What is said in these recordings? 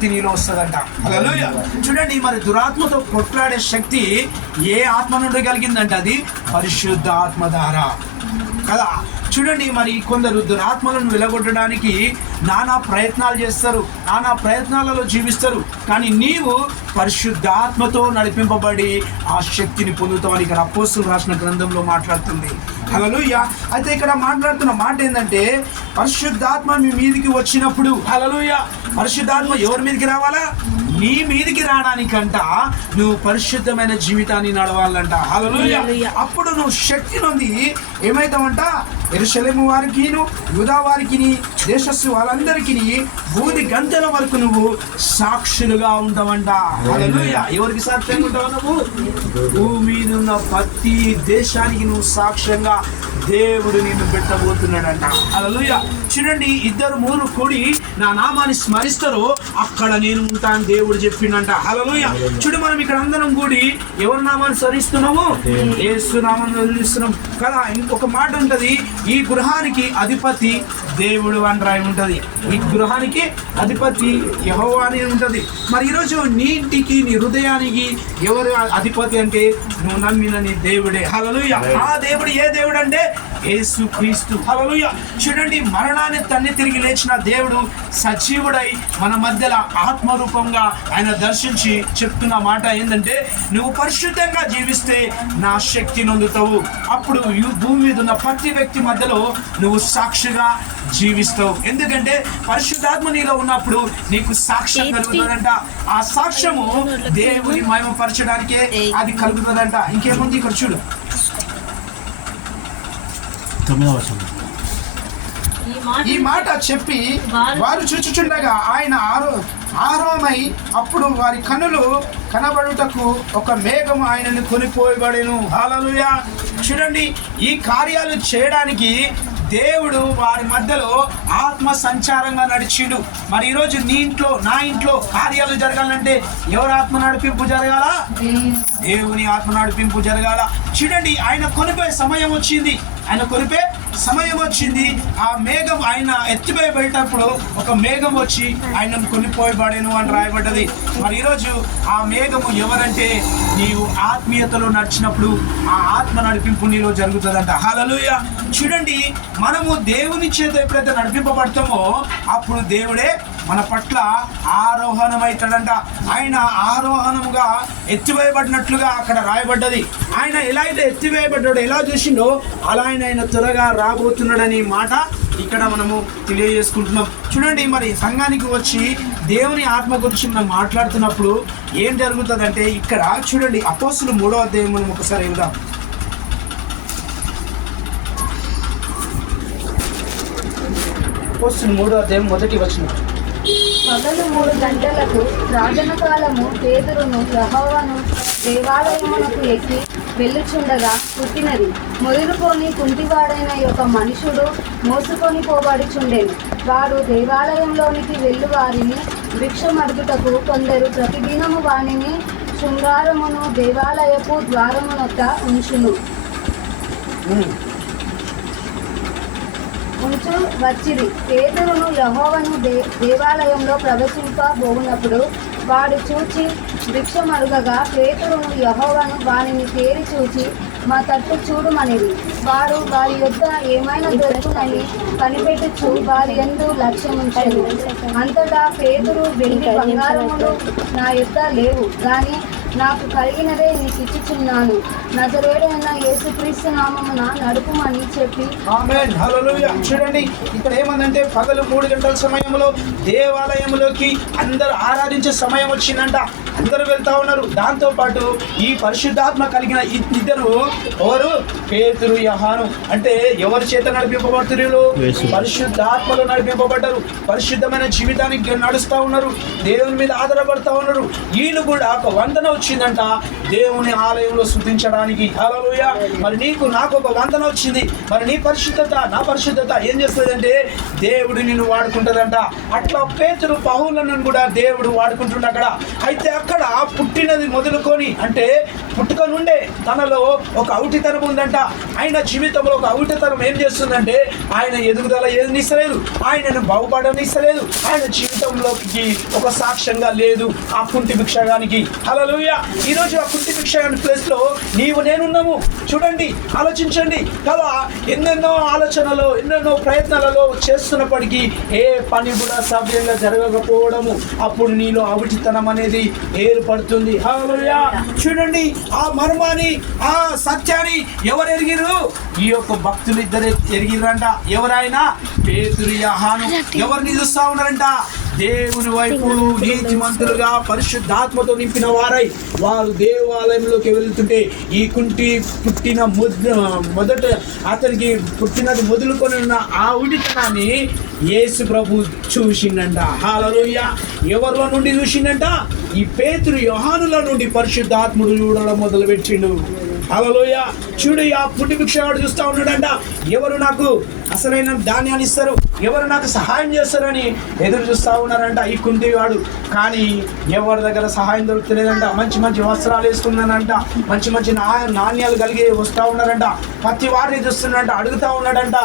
శక్తి నీలో వస్తుందంట. హల్లెలూయా. చూడండి, మరి దురాత్మతో కొట్లాడే శక్తి ఏ ఆత్మ నుండి కలిగిందంటే అది పరిశుద్ధ ఆత్మ ద్వారా కదా. చూడండి, మరి కొందరు దురాత్మలను వెలగొట్టడానికి నానా ప్రయత్నాలు చేస్తారు, నానా ప్రయత్నాలలో జీవిస్తారు. కానీ నీవు పరిశుద్ధాత్మతో నడిపింపబడి ఆ శక్తిని పొందుతామని ఇక్కడ అపోస్తలులు రాసిన గ్రంథంలో మాట్లాడుతుంది. హల్లెలూయా. అయితే ఇక్కడ మాట్లాడుతున్న మాట ఏంటంటే పరిశుద్ధాత్మ మీ మీదికి వచ్చినప్పుడు, హల్లెలూయా, పరిశుద్ధాత్మ ఎవరి మీదకి రావాలా? నీ మీదికి రావడానికంట నువ్వు పరిశుద్ధమైన జీవితాన్ని నడవాలంట. హల్లెలూయా. అప్పుడు నువ్వు శక్తి నొంది ఏమైతావంట? యెరూషలేము వారికి, యూదా వారికి, దేశస్సు వాళ్ళందరికీ బూది గంటల వరకు నువ్వు సాక్షులుగా ఉంటావంట. హల్లెలూయా. ఎవరికి సాక్ష్యంగా ఉంటావు? నువ్వు భూమి మీద ఉన్న ప్రతి దేశానికి నువ్వు సాక్ష్యంగా దేవుడు నిన్ను పెట్టబోతున్నాడంట. హల్లెలూయా. చూడండి, 2-3 కూడి నా నామాన్ని స్మరిస్తారో అక్కడ నేను ఉంటాను దేవుడు చెప్పిండంట. హల్లెలూయా. చూడు, మనం ఇక్కడ అందరం కూడి ఎవరి నామాన్ని స్మరిస్తున్నాము? యేసు నామాన్ని స్మరిస్తున్నాం కదా. ఇంకొక మాట ఉంటది, ఈ గృహానికి అధిపతి దేవుడు అని రాయి ఉంటది. ఈ గృహానికి అధిపతి యెహోవా అని ఉంటది. మరి ఈరోజు నీ ఇంటికి, నీ హృదయానికి ఎవరు అధిపతి అంటే నువ్వు నమ్మిన నీ దేవుడే. హల్లెలూయా. ఆ దేవుడు ఏ దేవుడు అంటే యేసు క్రీస్తు. హల్లెలూయా. చూడండి, మరణాన్ని తన్ని తిరిగి లేచిన దేవుడు సజీవుడై మన మధ్యలో ఆత్మరూపంగా ఆయన దర్శించి చెప్తున్న మాట ఏంటంటే నువ్వు పరిశుద్ధంగా జీవిస్తే నా శక్తి నొందుతావు. అప్పుడు భూమి మీద ఉన్న ప్రతి వ్యక్తి మధ్యలో నువ్వు సాక్షిగా జీవిస్తావు. ఎందుకంటే పరిశుద్ధాత్మ నీలో ఉన్నప్పుడు నీకు సాక్ష్యం కలుగుతుందంట. ఆ సాక్ష్యము దేవుని మహిమపరచడానికే అది కలుగుతుందంట. ఇంకేముంది ఇక్కడ చూడు, 9వ వచనం. ఈ మాట చెప్పి వారు చూచుచుండగా ఆయన ఆరోమై అప్పుడు వారి కన్నులు కనబడుటకు ఒక మేఘము ఆయనను కొనిపోయబడెను. హల్లెలూయా. చూడండి, ఈ కార్యాలు చేయడానికి దేవుడు వారి మధ్యలో ఆత్మ సంచారంగా నడిచిండు. మరి ఈరోజు నీ ఇంట్లో, నా ఇంట్లో కార్యాలు జరగాలంటే ఎవరి ఆత్మ నడిపింపు జరగాల? దేవుని ఆత్మ నడిపింపు జరగాల. చూడండి, ఆయన కొనిపోయే సమయం వచ్చింది. ఆ మేఘం ఆయన ఎత్తిపోయేటప్పుడు ఒక మేఘం వచ్చి ఆయనను కొనిపోయబడేను అని రాయబడ్డది. మరి ఈరోజు ఆ మేఘము ఎవరంటే నీవు ఆత్మీయతలో నడిచినప్పుడు ఆ ఆత్మ నడిపింపు నీలో జరుగుతుందంట. హల్లెలూయా. చూడండి, మనము దేవుని చేత ఎప్పుడైతే నడిపింపబడతామో అప్పుడు దేవుడే మన పట్ల ఆరోహణమవుతాడంట. ఆయన ఆరోహణముగా ఎత్తివేయబడినట్లుగా అక్కడ రాయబడ్డది. ఆయన ఎలా అయితే ఎత్తివేయబడ్డాడో, ఎలా చూసిండో అలా ఆయన త్వరగా రాబోతున్నాడని మాట ఇక్కడ మనము తెలియజేసుకుంటున్నాం. చూడండి, మరి సంఘానికి వచ్చి దేవుని ఆత్మ గురించి మనం మాట్లాడుతున్నప్పుడు ఏం జరుగుతుందంటే ఇక్కడ చూడండి, అపోస్తులు 3వ అధ్యాయం మనం ఒకసారి వెళ్దాం. అపోస్తులు 3వ అధ్యాయం 1వ వచనం. పగలు 3 గంటలకు రాజన కాలము పేతురును యెహోవాను దేవాలయమునకు ఎక్కి వెళ్ళుచుండగా పుట్టినది. మొదలుకొని కుంటివాడైన ఒక మనుషుడు మోసుకొని పోబడుచుండెను. వాడు దేవాలయంలోనికి వెళ్ళు వారిని భిక్షమడుగుటకు కొందరు ప్రతిదినము వానిని శృంగారమును దేవాలయపు ద్వారమునొద్ద ఉంచు వచ్చిరి. పేతురును యెహోవాను దేవాలయంలో ప్రవేశింపబోవునప్పుడు వాడు చూచి భిక్షమడుగగా పేతురును యెహోవాను వారిని తేరి చూచి మా తట్టు చూడుమనిది. వారు వారి యొద్ద ఏమైనా దొరుకునని కనిపెట్టుచు వారి యందు లక్ష్యముంచెను. అంతటా పేతురు వెండి బంగారములు నా యొద్ద లేవు, కానీ నాకు కలిగినదే నీకు ఇచ్చుచున్నాను. నజరేయుడైన యేసుక్రీస్తు నామమున నడుపుమని చెప్పి. ఆమేన్. హల్లెలూయా. చూడండి, ఇక్కడ ఏమందంటే పగలు 3 గంటల సమయంలో దేవాలయంలోకి అందరూ ఆరాధించే సమయం వచ్చిందంట. అందరూ వెళ్తా ఉన్నారు. దాంతో పాటు ఈ పరిశుద్ధాత్మ కలిగిన ఇద్దరు ఎవరు? పేతురు, యోహాను. అంటే ఎవరి చేత నడిపింపబడుతున్నారు? పరిశుద్ధాత్మలో నడిపింపబడ్డారు. పరిశుద్ధమైన జీవితానికి నడుస్తూ ఉన్నారు. దేవుని మీద ఆధారపడతా ఉన్నారు. వీళ్ళు కూడా ఒక వందన వచ్చిందంట దేవుని ఆలయంలో స్తుతించడానికి. హల్లెలూయా. మరి నీకు నాకు ఒక వందన వచ్చింది. మరి నీ పరిశుద్ధత, నా పరిశుద్ధత ఏం చేస్తుందంటే దేవుడు నిన్ను వాడుకుంటుందంట. అట్లా పేతురు, పౌలులను కూడా దేవుడు వాడుకుంటుండ అక్కడ. అయితే అక్కడ పుట్టినది మొదలుకొని, అంటే పుట్టుక నుండే తనలో ఒక ఔటితనం ఉందంట. ఆయన జీవితంలో ఒక ఔటితనం ఏం చేస్తుందంటే ఆయన ఎదుగుదల ఏదనిస్తలేదు, ఆయనను బాగుపడనిస్తలేదు, ఆయన జీవితంలోకి ఒక సాక్ష్యంగా లేదు ఆ కుంటి భిక్షగానికి. హల్లెలూయా. ఈరోజు ఆ కుంటి భిక్షగాని ప్లేస్ లో నీవు నేనున్నాము. చూడండి, ఆలోచించండి కదా. ఎన్నెన్నో ఆలోచనలు, ఎన్నెన్నో ప్రయత్నాలలో చేస్తున్నప్పటికీ ఏ పని కూడా సవ్యంగా జరగకపోవడము, అప్పుడు నీలో అవిటితనం అనేది ఏర్పడుతుంది. హల్లెలూయా. చూడండి, ఆ మర్మాన్ని, ఆ సత్యాన్ని ఎవరు ఎరిగిరు? ఈ యొక్క భక్తులు ఇద్దరు ఎరిగిరంట. ఎవరైనా పేతురు, యోహాను. ఎవరిని చూస్తా ఉన్నారంట? దేవుని వైపు నీతిమంతులుగా పరిశుద్ధాత్మతో నింపిన వారై వారు దేవాలయంలోకి వెళ్తుంటే ఈ కుంటి పుట్టిన మొదట అతనికి పుట్టినది మొదలుకొని ఉన్న ఆ ఉడితనాన్ని యేసు ప్రభు చూసిండంట. హల్లెలూయా. ఎవరిలో నుండి చూసిండంట? ఈ పేతురు, యోహానుల నుండి పరిశుద్ధాత్ముడు చూడడం మొదలుపెట్టిండు. హల్లెలూయా. చూడు, ఆ పుట్టి భిక్షగాడు చూస్తూ ఉన్నాడంట. ఎవరు నాకు అసలైన ధాన్యాన్ని ఇస్తారు, ఎవరు నాకు సహాయం చేస్తారని ఎదురు చూస్తూ ఉన్నారంట ఈ కుంటివాడు. కానీ ఎవరి దగ్గర సహాయం దొరుకుతలేదంట. మంచి మంచి వస్త్రాలు వేసుకున్నానంట, మంచి మంచి నాణ్యాలు కలిగి వస్తూ ఉన్నారంట. ప్రతి వారిని చూస్తున్నాడంట, అడుగుతూ ఉన్నాడంట.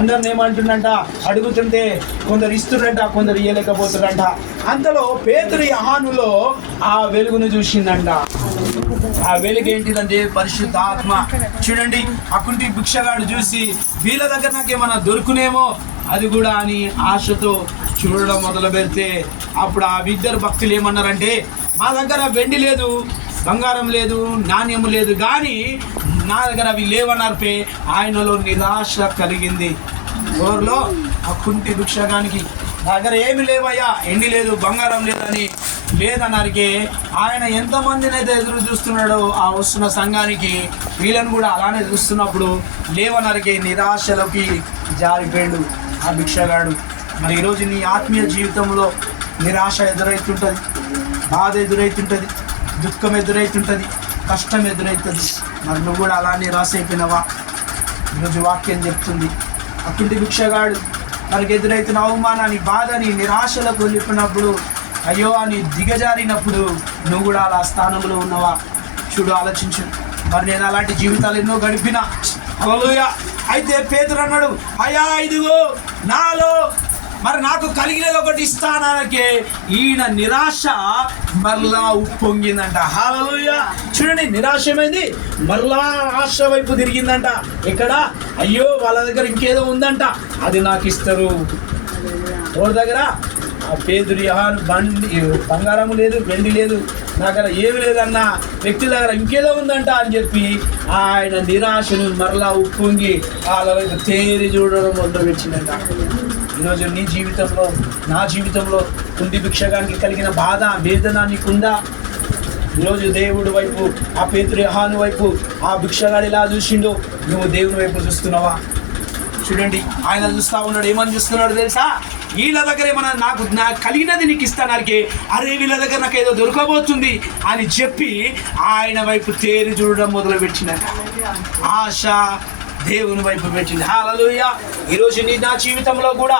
అందరిని ఏమంటుండంట? అడుగుతుంటే కొందరు ఇస్తున్నంట, కొందరు ఇయ్యలేకపోతున్నారంట. అంతలో పేతురు, యోహానులో ఆ వెలుగును చూసిందంట. ఆ వెలుగు ఏంటిదంటే పరిశుద్ధాత్మ. చూడండి, ఆ కుంటి భిక్షగాడు చూసి వీళ్ళ దగ్గర నాకేమన్నా దొరుకునేమో అది కూడా అని ఆశతో చూడడం మొదలు పెడితే అప్పుడు ఆ ఇద్దరు భక్తులు ఏమన్నారంటే, మా దగ్గర వెండి లేదు, బంగారం లేదు, నాణ్యము లేదు, కానీ నా దగ్గర అవి లేవన్నారుపే. ఆయనలో నిరాశ కలిగింది. ఊరిలో ఆ కుంటి భిక్షగానికి దగ్గర ఏమి లేవయ్యా, ఎండి లేదు, బంగారం లేదని లేదన్నారికి ఆయన ఎంతమందిని అయితే ఎదురు చూస్తున్నాడో ఆ వస్తున్న సంఘానికి వీళ్ళని కూడా అలానే చూస్తున్నప్పుడు లేవనరికి నిరాశలోకి జారిపోయాడు ఆ భిక్షగాడు. మరి ఈరోజు నీ ఆత్మీయ జీవితంలో నిరాశ ఎదురవుతుంటుంది, బాధ ఎదురవుతుంటుంది, దుఃఖం ఎదురవుతుంటుంది, కష్టం ఎదురవుతుంది. మరి నువ్వు కూడా అలా నిరాశ అయిపోయినావా? ఈరోజు వాక్యం చెప్తుంది, అటువంటి భిక్షగాడు మనకు ఎదురైతున్న అవమానాన్ని, బాధని, నిరాశలకు వెళ్ళిపోయినప్పుడు, అయ్యో అని దిగజారినప్పుడు నువ్వు కూడా అలా స్థానంలో ఉన్నావా? చూడు, ఆలోచించు. మరి నేను అలాంటి జీవితాలు ఎన్నో గడిపినా. హల్లెలూయా. అయితే పేతురు అన్నాడు, అయ్యా ఇదిగో నాలో మరి నాకు కలిగినది ఒకటి ఇస్తానకే ఈయన నిరాశ మరలా ఉప్పొంగిందంట. హల్లెలూయా. చూడండి, నిరాశ ఏమైంది? మరలా ఆశ వైపు తిరిగిందంట. ఎక్కడ? అయ్యో వాళ్ళ దగ్గర ఇంకేదో ఉందంట, అది నాకు ఇస్తారు. ఎవరి దగ్గర? ఆ పేతురు, యోహాను బంగారం లేదు, వెండి లేదు, నా దగ్గర ఏమి లేదన్న వ్యక్తి దగ్గర ఇంకేదో ఉందంట అని చెప్పి ఆయన నిరాశను మరలా ఉప్పొంగి వాళ్ళ వైపు తేరి చూడడం మొదలుపెట్టిందంట. ఈరోజు నీ జీవితంలో, నా జీవితంలో కుంటి భిక్షగానికి కలిగిన బాధ, వేదన నీకుందా? ఈరోజు దేవుడి వైపు, ఆ పేతురు, యోహాను వైపు ఆ భిక్షగాడు ఎలా చూసిండో నువ్వు దేవుని వైపు చూస్తున్నావా? చూడండి, ఆయన చూస్తూ ఉన్నాడు. ఏమని చూస్తున్నాడు తెలుసా? వీళ్ళ దగ్గర ఏమన్నా నాకు కలిగినది నీకు ఇస్తానికి, అరే వీళ్ళ దగ్గర నాకు ఏదో దొరకబోతుంది అని చెప్పి ఆయన వైపు తేరి చూడడం మొదలు పెట్టినట్టు ఆశ దేవుని వైపు పెట్టింది. హల్లెలూయా. ఈరోజు నా జీవితంలో కూడా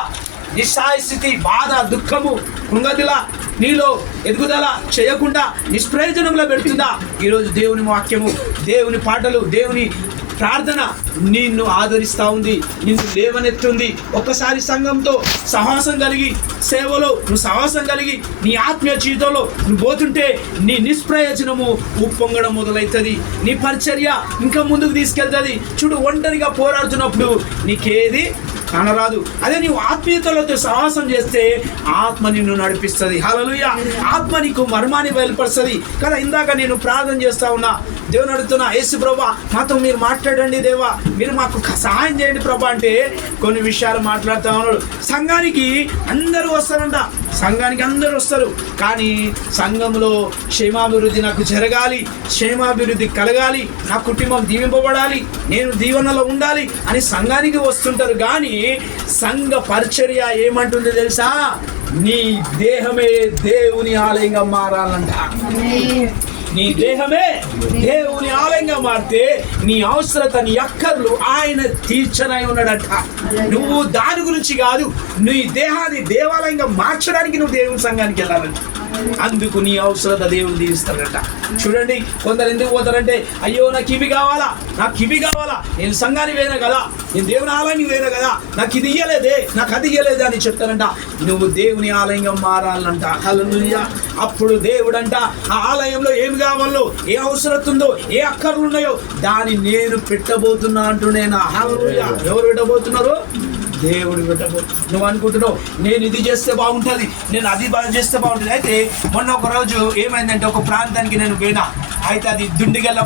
నిస్సహాయ స్థితి, బాధ, దుఃఖము, కృంగతిలా నీలో ఎదుగుదల చేయకుండా నిష్ప్రయోజనంలో పెడుతుందా? ఈరోజు దేవుని వాక్యము, దేవుని పాటలు, దేవుని ప్రార్థన నిన్ను ఆదరిస్తూ ఉంది, నిన్ను లేవనెత్తుంది. ఒక్కసారి సంఘంతో సహవాసం కలిగి, సేవలో నువ్వు సహవాసం కలిగి, నీ ఆత్మీయ జీవితంలో నువ్వు పోతుంటే నీ నిష్ప్రయోజనము ఉప్పొంగడం మొదలవుతుంది. నీ పరిచర్య ఇంకా ముందుకు తీసుకెళ్తుంది. చూడు, ఒంటరిగా పోరాడుతున్నప్పుడు నీకేది కానరాదు. అదే నీవు ఆత్మీయతలతో సహవాసం చేస్తే ఆత్మ నిన్ను నడిపిస్తుంది. హల్లెలూయా. ఆత్మ నీకు మర్మాన్ని బయలుపరుస్తుంది కదా. ఇందాక నేను ప్రార్థన చేస్తా ఉన్నా, దేవుని అడుగుతున్నా, యేసు ప్రభా మాతో మీరు మాట్లాడండి, దేవా మీరు మాకు సహాయం చేయండి ప్రభా అంటే కొన్ని విషయాలు మాట్లాడుతూ ఉన్నాడు. సంఘానికి అందరూ వస్తారంట, సంఘానికి అందరూ వస్తారు, కానీ సంఘంలో క్షేమాభివృద్ధి నాకు జరగాలి, క్షేమాభివృద్ధి కలగాలి, నా కుటుంబం దీవింపబడాలి, నేను దీవెనలో ఉండాలి అని సంఘానికి వస్తుంటారు. కానీ సంఘ పరిచర్య ఏమంటుంది తెలుసా? నీ దేహమే దేవుని ఆలయంగా మారాలంట. నీ దేహమే దేవుని ఆలయంగా మారితే నీ అవసరత, నీ అక్కర్లు ఆయన తీర్చనై ఉన్నాడట. నువ్వు దాని గురించి కాదు, నీ దేహాన్ని దేవాలయంగా మార్చడానికి నువ్వు దేవుని సంఘానికి వెళ్ళాలంట. అందుకు నీ అవసరత దేవుడు తీరుస్తాడట. చూడండి, కొందరు ఎందుకు పోతారంటే, అయ్యో నాకు ఇవి కావాలా, నాకు ఇవి కావాలా, నేను సంఘానికి పోయినా కదా, నేను దేవుని ఆలయానికి పోయినా కదా, నాకు ఇది ఇయ్యలేదే, నాకు అది ఇయ్యలేదే అని చెప్తారంట. నువ్వు దేవుని ఆలయంగా మారాలంట. హల్లెలూయా. అప్పుడు దేవుడంట ఆ ఆలయంలో ఏమి కావాలో, ఏ అవసరం ఉందో, ఏ అక్కర్లు ఉన్నాయో దాన్ని నేను పెట్టబోతున్నా అంటున్నా. హల్లెలూయా. ఎవరు పెట్టబోతున్నారు? దేవుడు పెట్టబోతున్నాడు. నువ్వు అనుకుంటున్నావు నేను ఇది చేస్తే బాగుంటుంది, నేను అది బాగా చేస్తే బాగుంటుంది. అయితే మొన్న ఒక రోజు ఏమైందంటే, ఒక ప్రాంతానికి నేను పోయినా. అయితే అది దుండిగల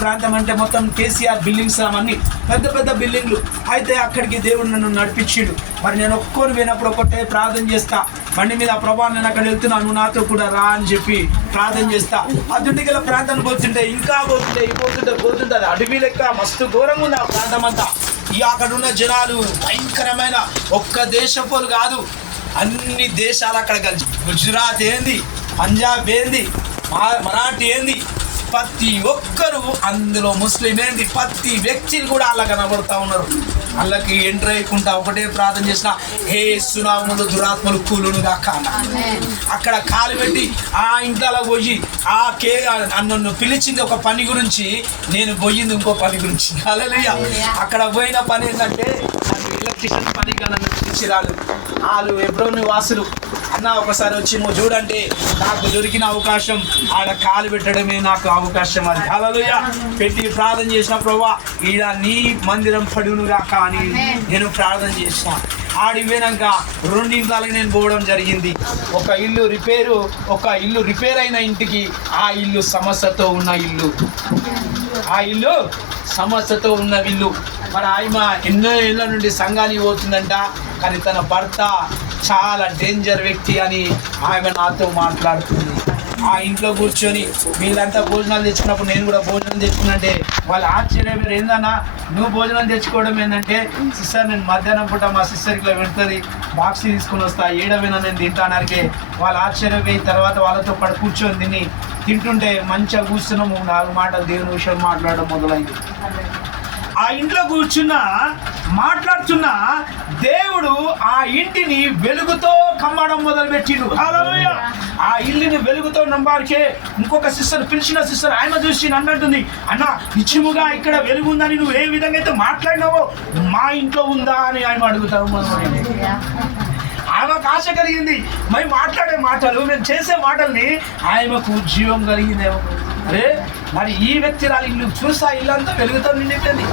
ప్రాంతం అంటే మొత్తం కేసీఆర్ బిల్డింగ్స్ అవన్నీ పెద్ద పెద్ద బిల్డింగ్లు. అయితే అక్కడికి దేవుడు నన్ను నడిపించిండు. మరి నేను ఒక్కొని పోయినప్పుడు ఒకటే ప్రార్థన చేస్తా, బండి మీద ప్రభా నేను అక్కడ వెళ్తున్నాను, నువ్వు నాతో కూడా రా అని చెప్పి ప్రార్థన చేస్తా. ఆ దుండిగల ప్రాంతానికి పోతుంటే ఇంకా పోతుంటే అది అడవి లెక్క మస్తు ఘోరంగా ఉంది ఆ ప్రాంతం అంతా. అక్కడ ఉన్న జనాలు భయంకరమైన, ఒక్క దేశపోలు కాదు, అన్ని దేశాలు అక్కడ కలిసి, గుజరాత్ ఏంది, పంజాబ్ ఏంది, మరాఠీ ఏంది, ప్రతి ఒక్కరు అందులో, ముస్లిం ఏంది, ప్రతి వ్యక్తులు కూడా అలా కనబడుతూ ఉన్నారు. వాళ్ళకి ఎంటర్ అయ్యకుండా ఒకటే ప్రార్థన చేసిన, ఏ సునాములు దురాత్మలు కూలును కాక. అక్కడ కాలు పెట్టి ఆ ఇంట్లో పోయి నన్ను పిలిచింది ఒక పని గురించి, నేను పోయింది ఇంకో పని గురించి. హల్లెలూయా. అక్కడ పోయిన పని ఏంటంటే, ఎలక్ట్రిషియన్ పనిగా నన్ను పిలిచిరాలు. వాళ్ళు ఎబ్రోను వాసులు. అన్న ఒకసారి వచ్చి నువ్వు చూడంటే, నాకు దొరికిన అవకాశం ఆడ కాలు పెట్టడమే నాకు అవకాశం. అది హల్లెలూయా. పెట్టి ప్రార్థన చేసిన, ప్రభువా ఈడ నీ మందిరం పడునుగా అని నేను ప్రార్థన చేసిన. ఆడిపోయినాక 2 ఇంట్లకి నేను పోవడం జరిగింది. ఒక ఇల్లు రిపేర్ అయిన ఇంటికి, ఆ ఇల్లు సమస్యతో ఉన్న ఇల్లు. మరి ఆయన ఎన్నో ఏళ్ళ నుండి సంఘానికి పోతుందంట, కానీ తన భర్త చాలా డేంజర్ వ్యక్తి అని ఆమె నాతో మాట్లాడుతుంది. ఆ ఇంట్లో కూర్చొని వీళ్ళంతా భోజనాలు తెచ్చుకున్నప్పుడు నేను కూడా భోజనం తెచ్చుకున్నంటే వాళ్ళు ఆశ్చర్యం, ఏందన్నా నువ్వు భోజనం తెచ్చుకోవడం ఏంటంటే, సిస్టర్ నేను మధ్యాహ్నం పూట మా సిస్టర్ ఇట్లా పెడుతుంది, బాక్స్ తీసుకుని వస్తా, ఏడమైనా నేను తింటానరికే. వాళ్ళు ఆశ్చర్యపోయి తర్వాత వాళ్ళతో పాటు కూర్చొని తింటుంటే మంచిగా కూర్చున్నాము, 4 మాటలు దేవుని విషయం మాట్లాడడం మొదలైంది. ఆ ఇంట్లో మాట్లాడుతున్న దేవుడు ఆ ఇంటిని వెలుగుతో కమ్మడం మొదలుపెట్టిండు. హల్లెలూయా. ఆ ఇల్లుని వెలుగుతో నంబారికే ఇంకొక సిస్టర్ పిలిచిన సిస్టర్ ఆయన చూసి అన్నట్టుంది, అన్న నిజముగా ఇక్కడ వెలుగు ఉందని నువ్వు ఏ విధంగా అయితే మాట్లాడినావో మా ఇంట్లో ఉందా అని ఆయన అడుగుతావు. ఆమెకు ఆశ కలిగింది, మేము మాట్లాడే మాటలు, మేము చేసే మాటల్ని ఆయనకు జీవం కలిగిందేమో. అరే మరి ఈ వ్యక్తి రాలి ఇల్లు చూసా, ఇల్లంతా వెలుగుతో నిండిపోయింది.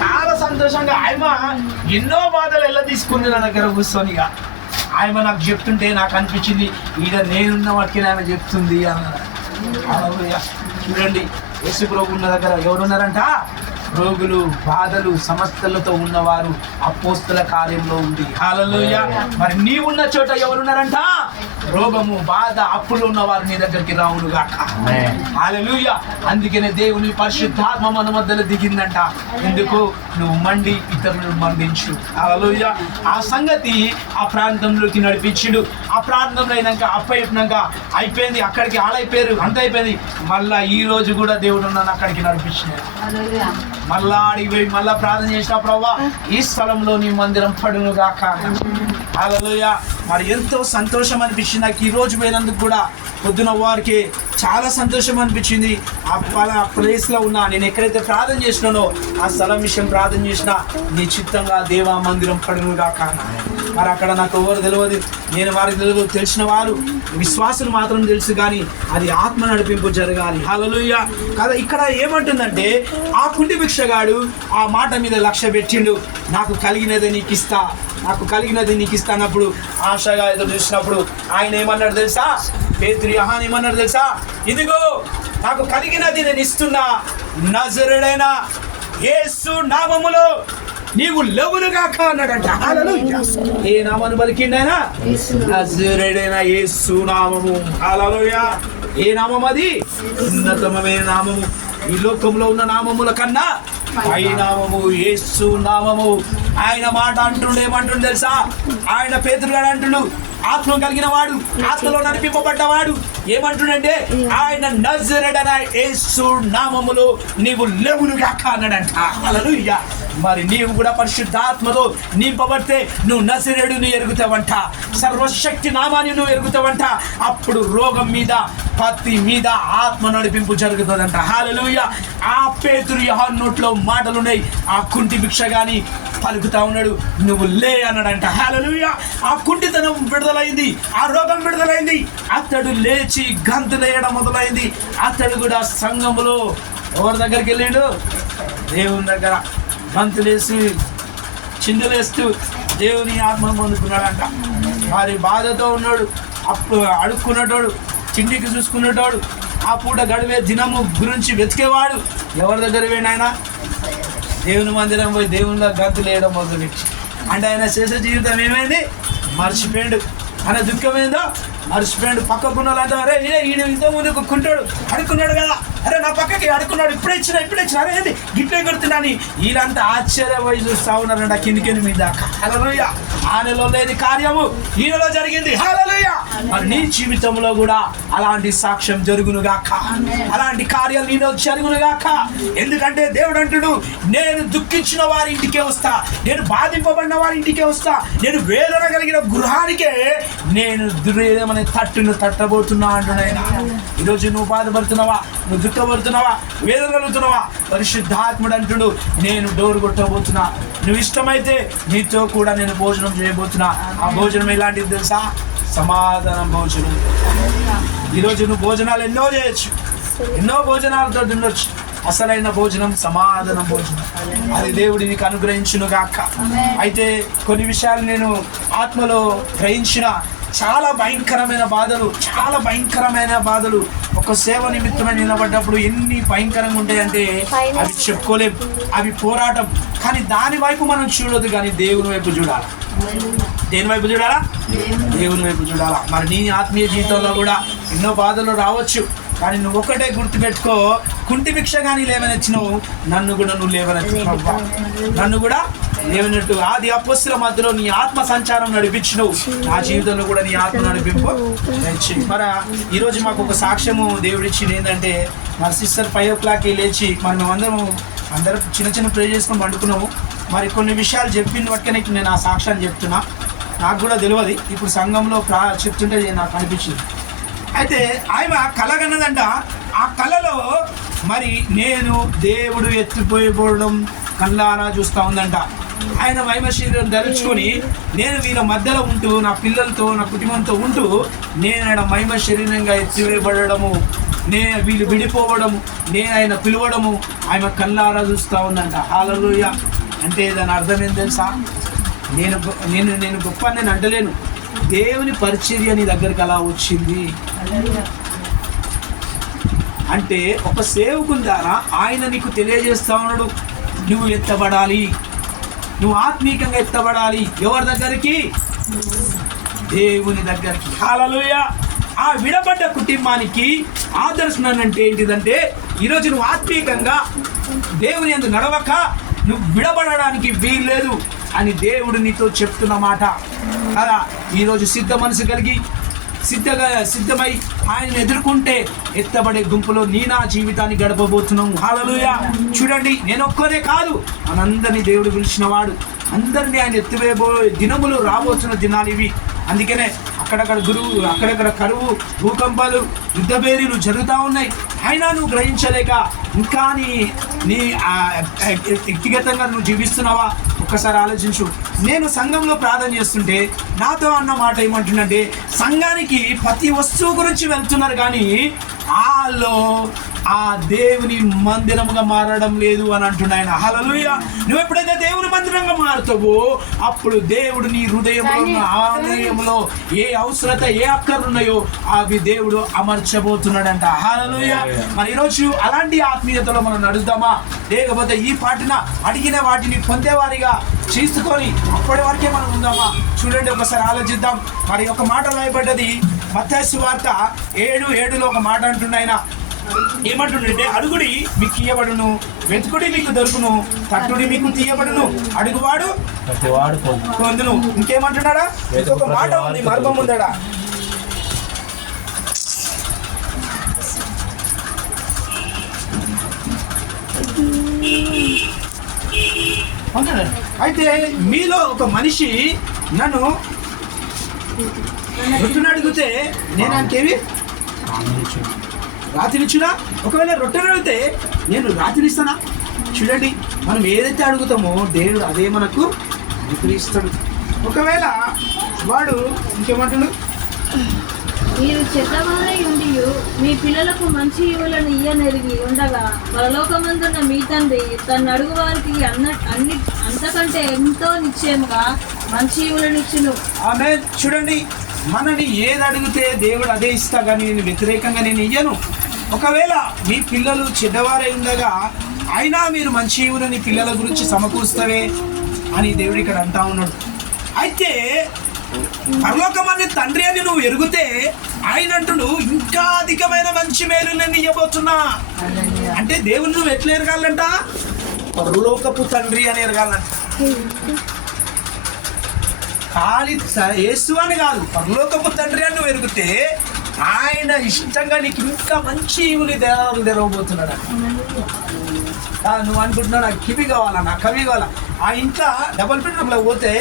చాలా సంతోషంగా ఆయన ఎన్నో బాధలు ఎలా తీసుకుంది నా దగ్గర కూర్చొని. ఆయన నాకు చెప్తుంటే నాకు అనిపించింది, ఈడ నేనున్న వాటికి ఆమె చెప్తుంది అన్నారు. చూడండి, యేసు ప్రభు ఉన్న దగ్గర ఎవరున్నారంట? రోగులు, బాధలు, సమస్యలతో ఉన్నవారు అపోస్తల కార్యంలో ఉంది. హల్లెలూయా. మరి నీవున్న చోట ఎవరున్నారంట? రోగము, బాధ, అప్పులు ఉన్నవారు నీ దగ్గరికి రావును గాక. హల్లెలూయా. అందుకనే దేవుని పరిశుద్ధాత్మ మన మధ్యలో దిగిందంట. ఎందుకు? నువ్వు మండి ఇతరులను మండించు. హల్లెలూయా. ఆ సంగతి ఆ ప్రాంతంలోకి నడిపించుడు. ఆ ప్రాంతంలో అయిపోయింది, అక్కడికి ఆడైపోయారు, అంత అయిపోయింది. మళ్ళా ఈ రోజు కూడా దేవుడు నన్ను అక్కడికి నడిపించినాడు. మళ్ళా అడిగి పోయి మళ్ళా ప్రార్థన చేసిన, ప్రభువా ఈ స్థలంలో నీ మందిరం పడును గాక. హల్లెలూయా. మరి ఎంతో సంతోషం అనిపించింది నాకు ఈ రోజు పోయినందుకు కూడా. పొద్దున వారికి చాలా సంతోషం అనిపించింది. ఆ ప్లేస్లో ఉన్నా, నేను ఎక్కడైతే ప్రార్థన చేసినానో ఆ స్థలం విషయం ప్రార్థన చేసినా, నిశ్చితంగా దేవా మందిరం పడును గాక. మరి అక్కడ నాకు ఎవరు తెలియదు, నేను వారికి తెలియదు, తెలిసిన వారు విశ్వాసులు మాత్రం తెలుసు, కానీ అది ఆత్మ నడిపింపు జరగాలి. హల్లెలూయా. కదా ఇక్కడ ఏమంటుందంటే, ఆ కుంటి భిక్షగాడు ఆ మాట మీద లక్ష్య పెట్టిండు, నాకు కలిగినది నీకు ఇస్తా అన్నప్పుడు ఆశగా ఎదురు చూసినప్పుడు ఆయన ఏమన్నాడు తెలుసా? పేతురు యోహాను ఏమన్నాడు తెలుసా? ఇదిగో నాకు కలిగినది నేను ఇస్తున్నా, నజరేయుడైన యేసు నామములో నీవు లెవులుగాక అన్నాడంట. హల్లెలూయా. ఏ నామమును పలికిండైనా? నజరేయుడైన యేసు నామము. హల్లెలూయా. ఏ నామం అది? ఉన్నతమైన నామము. ఈ లోకంలో ఉన్న నామముల కన్నా పై నామము యేసు నామము. ఆయన మాట ఏమంటుండు తెలుసా? ఆయన పేతురు గారు అంటుండు, ఆత్మ కలిగిన వాడు, ఆత్మలో నడిపింపబడ్డవాడు ఏమంటుండంటే, ఆయన నజరేయుడైన యేసు నామములో నీవు లెవులుగాక అన్నాడంట. హల్లెలూయా. మరి నీవు కూడా పరిశుద్ధాత్మతో నింపబడితే నువ్వు నజరేయుడుని ఎరుగుతావంట, సర్వశక్తి నామాన్ని నువ్వు ఎరుగుతావంట. అప్పుడు రోగం మీద పత్తి మీద ఆత్మ నడిపింపు జరుగుతుందంట. హల్లెలూయా. ఆ పేతురు యోహాను నోట్లో మాటలున్నాయి. ఆ కుంటి భిక్ష గాని పలుకుతా ఉన్నాడు, నువ్వు లే అన్నాడంట. హల్లెలూయా. ఆ కుంటితనం విడుదలైంది, ఆ రోగం విడుదలైంది. అతడు లేచి గంతులేయడం మొదలైంది. అతడు కూడా సంఘములో ఎవరి దగ్గరికి వెళ్ళాడు? దేవుని దగ్గర గంతులేసి చిందులేస్తూ దేవుని ఆత్మను పొందుకున్నాడంట. మరి బాధతో ఉన్నాడు, అప్పుడు అడుక్కున్నటోడు, చిండికి చూసుకునేటోడు, ఆ పూట గడివే దినము గురించి వెతికేవాడు ఎవరి దగ్గర పోయినాయన? దేవుని మందిరం పోయి దేవునిలో గంతులు వేయడం మొదలుపెట్టి. అంటే ఆయన చేసే జీవితం ఏమైంది? మర్చిపోయాడు. ఆయన దుఃఖం ఏందో మర్చిపోయాడు. పక్కకున్న వాళ్ళంతా అరే ఈయన ఇంత ముందు కుంటాడు అడుక్కున్నాడు కదా, అరే నా పక్కకి అడుక్కున్నాడు, ఇప్పుడే ఇచ్చిన అరే ఏంది గిట్లే కొడుతున్నాని వీళ్ళంతా ఆశ్చర్యపోయి చూస్తా ఉన్నారంట కిందికి మీద దాకా. హల్లెలూయా. ఆయనలో లేని కార్యము ఈయనలో జరిగింది. హల్లెలూయా. మరి నీ జీవితంలో కూడా అలాంటి సాక్ష్యం జరుగునుగాక, అలాంటి కార్యాలు నీలో జరుగునుగాక. ఎందుకంటే దేవుడు అంటుడు, నేను దుఃఖించిన వారి ఇంటికే వస్తా, నేను బాధింపబడిన వారి ఇంటికే వస్తా, నేను వేదన కలిగిన గృహానికే నేను దుర్యేమనే తట్టును తట్టబోతున్నా అంటున్నాయన. ఈరోజు నువ్వు బాధపడుతున్నావా, నువ్వు దుఃఖపడుతున్నావా, వేదన కలుగుతున్నావా? పరిశుద్ధాత్ముడు అంటుడు, నేను డోర్ కొట్టబోతున్నా, నువ్వు ఇష్టమైతే నీతో కూడా నేను భోజనం చేయబోతున్నా. ఆ భోజనం ఎలాంటిది తెలుసా? సమాధానం భోజనం. ఈరోజు నువ్వు భోజనాలు ఎన్నో చేయొచ్చు, ఎన్నో భోజనాలతో తినొచ్చు. అసలైన భోజనం సమాధానం భోజనం. అది దేవుడి నీకు అనుగ్రహించును గాక. అయితే కొన్ని విషయాలు నేను ఆత్మలో గ్రహించిన, చాలా భయంకరమైన బాధలు ఒక సేవ నిమిత్తమై నిలబడ్డప్పుడు ఎన్ని భయంకరంగా ఉంటాయంటే అవి చెప్పుకోలేము. అవి పోరాటం. కానీ దాని వైపు మనం చూడొద్దు, కానీ దేవుని వైపు చూడాలి. దేని వైపు చూడాలా? దేవుని వైపు చూడాలా. మరి నీ ఆత్మీయ జీవితంలో కూడా ఎన్నో బాధలు రావచ్చు, కానీ నువ్వు ఒకటే గుర్తుపెట్టుకో, కుంటి భిక్ష కానీ లేవనెచ్చినావు, నన్ను కూడా నువ్వు లేవనెచ్చినావు, నన్ను కూడా లేవనట్టు. ఆది అపొస్తలుల మధ్యలో నీ ఆత్మ సంచారం నడిపించినవు, నా జీవితంలో కూడా నీ ఆత్మ నడిపింపు తెచ్చి. మరి ఈరోజు మాకు ఒక సాక్ష్యము దేవుడిచ్చింది. ఏంటంటే మా సిస్టర్ 5 o'clockకి లేచి మరి అందరం చిన్న ప్రే చేసుకొని పండుకున్నాము. మరి కొన్ని విషయాలు చెప్పిన బట్టినే నేను ఆ సాక్ష్యాన్ని చెప్తున్నా. నాకు కూడా తెలియదు, ఇప్పుడు సంఘంలో చెప్తుంటే నాకు అనిపించింది. అయితే ఆయన కలగన్నదంట. ఆ కళలో మరి నేను దేవుడు ఎత్తిపోయబడడం కళ్ళారా చూస్తూ ఉందంట. ఆయన మహిమ శరీరం ధరించుకొని నేను వీళ్ళ మధ్యలో ఉంటూ, నా పిల్లలతో నా కుటుంబంతో ఉంటూ, నేను ఆయన మహిమ శరీరంగా ఎత్తివేయబడము, వీళ్ళు విడిపోవడము, నేను ఆయన పిలవడము ఆయన కళ్ళారా చూస్తూ ఉందంట. హల్లెలూయా. అంటే దాని అర్థం ఏం తెలుసా? నేను గొప్ప నేను అంటలేను, దేవుని పరిచర్య నీ దగ్గరికి అలా వచ్చింది అంటే ఒక సేవకుని ద్వారా ఆయన నీకు తెలియజేస్తా ఉన్నాడు, నువ్వు ఎత్తబడాలి, నువ్వు ఆత్మీయంగా ఎత్తబడాలి. ఎవరి దగ్గరికి? దేవుని దగ్గరికి. హల్లెలూయా. ఆ విడబడ్డ కుటుంబానికి ఆదర్శనం అంటే ఏంటిదంటే, ఈరోజు నువ్వు ఆత్మీయంగా దేవుని యందు నడవక నువ్వు విడబడడానికి వీల్లేదు అని దేవుడు నీతో చెప్తున్న మాట. అలా ఈరోజు సిద్ధ మనసు కలిగి సిద్ధమై ఆయన ఎదుర్కొంటే ఎత్తబడే గుంపులో నా జీవితాన్ని గడపబోతున్నాము. హల్లెలూయా. చూడండి, నేను ఒక్కరే కాదు, మనందరినీ దేవుడు పిలిచిన వాడు. అందరినీ ఆయన ఎత్తివేయబోయే దినములు రాబోతున్న దినాలు ఇవి. అందుకనే అక్కడక్కడ కరువు, భూకంపాలు, యుద్ధబేరీలు జరుగుతూ ఉన్నాయి. అయినా నువ్వు గ్రహించలేక ఇంకా నీ వ్యక్తిగతంగా నువ్వు జీవిస్తున్నావా? ఒక్కసారి ఆలోచించు. నేను సంఘంలో ప్రార్థన చేస్తుంటే నాతో అన్న మాట ఏమంటుందంటే, సంఘానికి ప్రతి వస్తువు గురించి వెళ్తున్నారు కానీ వాళ్ళు ఆ దేవుని మందిరముగా మారడం లేదు అని అంటున్నాడు ఆయన. హల్లెలూయా. నువ్వు ఎప్పుడైతే దేవుని మందిరంగా మారుతావో అప్పుడు దేవుడు నీ హృదయంలో ఆలయంలో ఏ అవసరత, ఏ అక్కర్లు ఉన్నాయో అవి దేవుడు అమర్చబోతున్నాడంట. హల్లెలూయా. మరి ఈరోజు అలాంటి ఆత్మీయతలో మనం నడుద్దామా, లేకపోతే ఈ పాటిన అడిగిన వాటిని పొందేవారిగా చేసుకొని అప్పటి వరకే మనం ఉందామా? చూడండి, ఒకసారి ఆలోచిద్దాం. మరి ఒక మాట రాయబడ్డది మత్తయి సువార్త 7:7లో ఒక మాట అంటున్నాయన. ఏమంటుండే, అడుగుడి మీకు ఇయ్యబడును, వెతుకుడి మీకు దొరుకును, తట్టుడి మీకు తీయబడును, అడుగువాడు పొందును. ఇంకేమంటున్నాడా? ఇంకొక మాట ఉంది, మర్మం ఉందడా. అంతే. అయితే మీలో ఒక మనిషి నన్ను రొట్టెను అడిగితే నేను ఆయనకేవి రాత్రినిచ్చునా? ఒకవేళ రొట్టెను అడిగితే నేను రాత్రినిస్తానా? చూడండి, మనం ఏదైతే అడుగుతామో దేవుడు అదే మనకు అనుగ్రహిస్తాడు. ఒకవేళ వాడు ఇంకేమంటాడు, మీరు చెడ్డవారై ఉండి మీ పిల్లలకు మంచి ఈవులను ఇయ్యనెరిగి ఉండగా పరలోకమందున్న మీ తండ్రి తన అడుగు వారికి అంతకంటే ఎంతో నిశ్చయముగా మంచి ఈవులను ఇచ్చును. ఆమె చూడండి, మనని ఏది అడిగితే దేవుడు అదే ఇస్తా, కానీ నేను వ్యతిరేకంగా నేను ఇయ్యను. ఒకవేళ మీ పిల్లలు చెడ్డవారై ఉండగా అయినా మీరు మంచి ఈవులని పిల్లల గురించి సమకూరుస్తావే అని దేవుడు ఇక్కడ అంటా ఉన్నాడు. అయితే పరలోకమని తండ్రి అని నువ్వు ఎరుగుతే ఆయన అంటుడు ఇంకా అధికమైన మంచి మేలు నేను ఇవ్వబోతున్నా. అంటే దేవుని నువ్వు ఎట్లా ఎరగాలంట? పరలోకపు తండ్రి అని ఎరగాలంట. ఖాళీ యేసు అని కాదు, పరలోకపు తండ్రి అని నువ్వు ఎరిగితే ఆయన ఇష్టంగా నీకు ఇంకా మంచి ఈవుని తెరవబోతున్నాడు. నువ్వు అనుకుంటున్నావు నాకు కివి కావాలా, నాకు కవి కావాలా. ఆ ఇంట్లో డబుల్ బెడ్రూమ్లో పోతే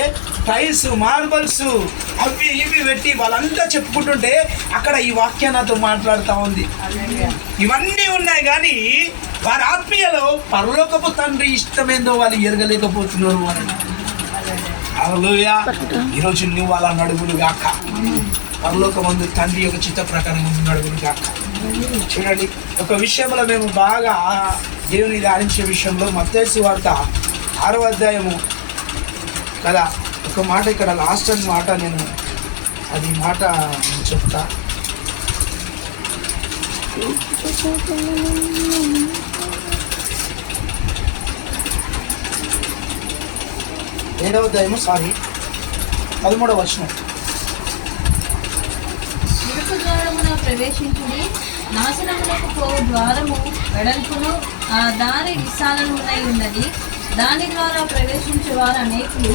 టైల్స్, మార్బల్స్ అవి ఇవి పెట్టి వాళ్ళంతా చెప్పుకుంటుంటే అక్కడ ఈ వాక్యం నాతో మాట్లాడుతూ ఉంది. ఇవన్నీ ఉన్నాయి కానీ వారి ఆత్మీయలో పరలోకపు తండ్రి ఇష్టమేందో వాళ్ళు ఎరగలేకపోతున్నారు అని. హల్లెలూయా. ఈరోజు నువ్వు అలా నడుగులు గాక, పరలోకమందు తండ్రి యొక్క చిత్త ప్రకారం నడుగులు గాక. చూడండి, ఒక విషయంలో మేము బాగా దేవుని ధ్యానించే విషయంలో మత్తయి సువార్త 6వ అధ్యాయము కదా, ఒక మాట ఇక్కడ లాస్ట్ అని మాట నేను అది మాట చెప్తా. ఏడవ అధ్యాయము 13వ వచనం. ఇరుకు ద్వారమున ప్రవేశించుడి, నాశనములకు పోవు ద్వారము వెడల్పును ఆ దారి విశాలమునై ఉన్నది, దాని ద్వారా ప్రవేశించే వారు అనేకులు.